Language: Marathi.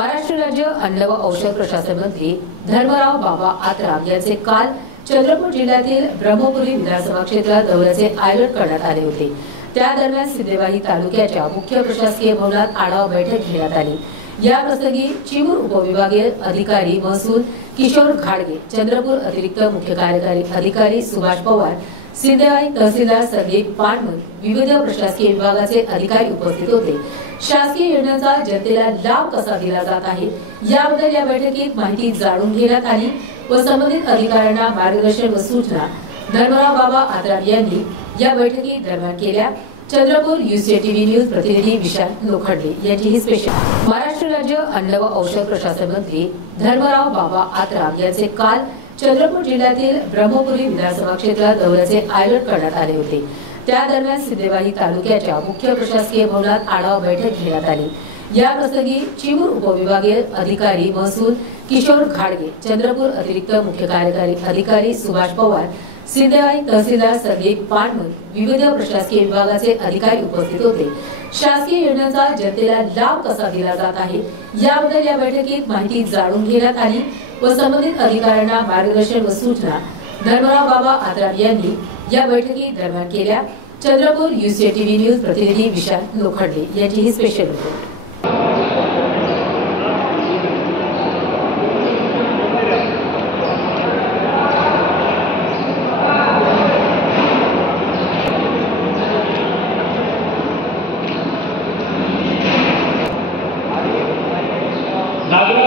महाराष्ट्र राज्य अन्न व औषध प्रशासन मंत्री धर्मराव बाबा आत्राम यांचे काल चंद्रपूर जिल्ह्यातील ब्रह्मपुरी विधानसभा क्षेत्रात दौऱ्याचे आयोजन करण्यात आले होते. त्या दरम्यान सिद्धेवाही तालुक्याच्या मुख्य प्रशासकीय भवनात आढावा बैठक घेण्यात आली. या प्रसंगी चिमूर उपविभागीय अधिकारी महसूल किशोर घाडगे चंद्रपूर अतिरिक्त मुख्य कार्यकारी अधिकारी सुभाष पवार सिद्धेवाई तहसीलदार संदीप पाणमल विविध प्रशासकीय विभागाचे अधिकारी उपस्थित होते. शासकीय योजनांचा जनतेला लाभ कसा दिला जात आहे याबद्दल या बैठकीत माहिती जाणून घेण्यात आली व संबंधित अधिकाऱ्यांना मार्गदर्शन व सूचना. धर्मराव बाबा आत्राम यांनी या बैठकी दरम्यान केल्या. चंद्रपूर टीव्ही न्यूज प्रतिनिधी विशाल लोखंडे यांची ही स्पेशल महाराष्ट्र राज्य अन्न व औषध प्रशासन मंत्री धर्मराव बाबा आत्राम यांचे काल चंद्रपूर जिल्ह्यातील ब्रह्मपुरी विधानसभा क्षेत्रात दौऱ्याचे आयोजन करण्यात आले होते. त्या दरम्यान सिद्धेवाही तालुक्याच्या मुख्य प्रशासकीय भवनात आढावा बैठक घेण्यात आली. या प्रसंगी चिमूर उपविभागीय अधिकारी महसूल किशोर घाडगे चंद्रपूर अतिरिक्त मुख्य कार्यकारी अधिकारी सुभाष पवार सिद्धेवाई तहसीलदार संदीप पांडुर विविध प्रशासकीय विभागाचे अधिकारी उपस्थित होते. शासकीय योजनांचा जनतेला लाभ कसा दिला जात आहे याबद्दल या बैठकीत माहिती जाणून घेण्यात आली व संबंधित अधिकाऱ्यांना मार्गदर्शन व सूचना. धर्मराव बाबा आत्राम यांनी या बैठकी दरम्यान केल्या. चंद्रपूर टीव्ही न्यूज प्रतिनिधी विशाल लोखंडे यांची ही स्पेशल रिपोर्ट La